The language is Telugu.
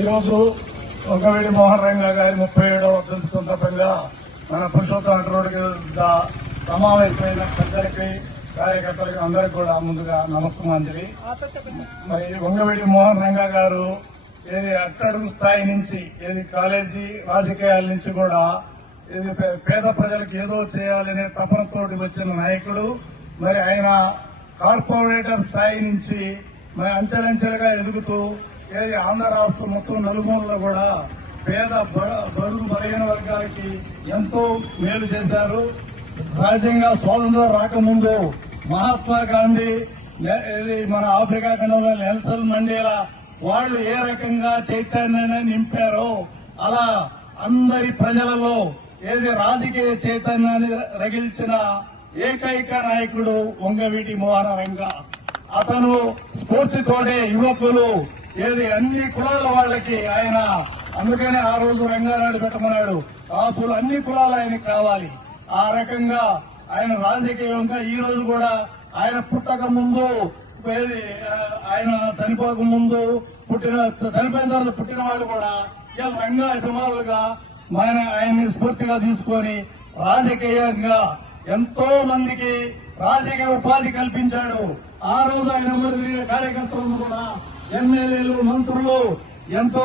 ఈరోజు వంగవీటి మోహన్ రంగా గారి 37వ వర్ధంతి సందర్భంగా మన పురుషోత్తమ రోడ్డు సమావేశమైన పెద్దలకి కార్యకర్తలకి అందరికీ కూడా ముందుగా నమస్కారాంజలి. మరి వంగవీటి మోహన్ రంగా గారు ఏది అట్టడుగు స్థాయి నుంచి ఏది కాలేజీ రాజకీయాల నుంచి కూడా ఏది పేద ప్రజలకు ఏదో చేయాలనే తపనతోటి వచ్చిన నాయకుడు. మరి ఆయన కార్పొరేటర్ స్థాయి నుంచి మరి అంచెలంచెలుగా ఎదుగుతూ ఏది ఆంధ్ర రాష్ట్రం మొత్తం నలుమూలలో కూడా పేద బడుగు బలహీన వర్గాలకి ఎంతో మేలు చేశారు. సహజంగా స్వాతంత్రం రాకముందు మహాత్మా గాంధీ, మన ఆఫ్రికా ఖండంలో నెల్సన్ మండేలా వాళ్ళు ఏ రకంగా చైతన్యాన్ని నింపారో అలా అందరి ప్రజలలో ఏది రాజకీయ చైతన్యాన్ని రగిల్చిన ఏకైక నాయకుడు వంగవీటి మోహన్ రంగా. అతను స్ఫూర్తితోనే యువకులు ఏది అన్ని కులాల వాళ్ళకి ఆయన అందుకనే ఆ రోజు రంగారాడు పెట్టమన్నాడు. కాపులు అన్ని కులాలు ఆయనకి కావాలి. ఆ రకంగా ఆయన రాజకీయంగా ఈ రోజు కూడా ఆయన పుట్టక ముందు ఆయన చనిపోక ముందు చనిపోయిన తర్వాత పుట్టిన వాళ్ళు కూడా ఇలా రంగా అభిమానులుగా ఆయన్ని స్ఫూర్తిగా తీసుకొని రాజకీయంగా ఎంతో మందికి రాజకీయ ఉపాధి కల్పించాడు. ఆ రోజు ఆయన కార్యకర్తలు కూడా ఎమ్మెల్యేలు మంత్రులు ఎంతో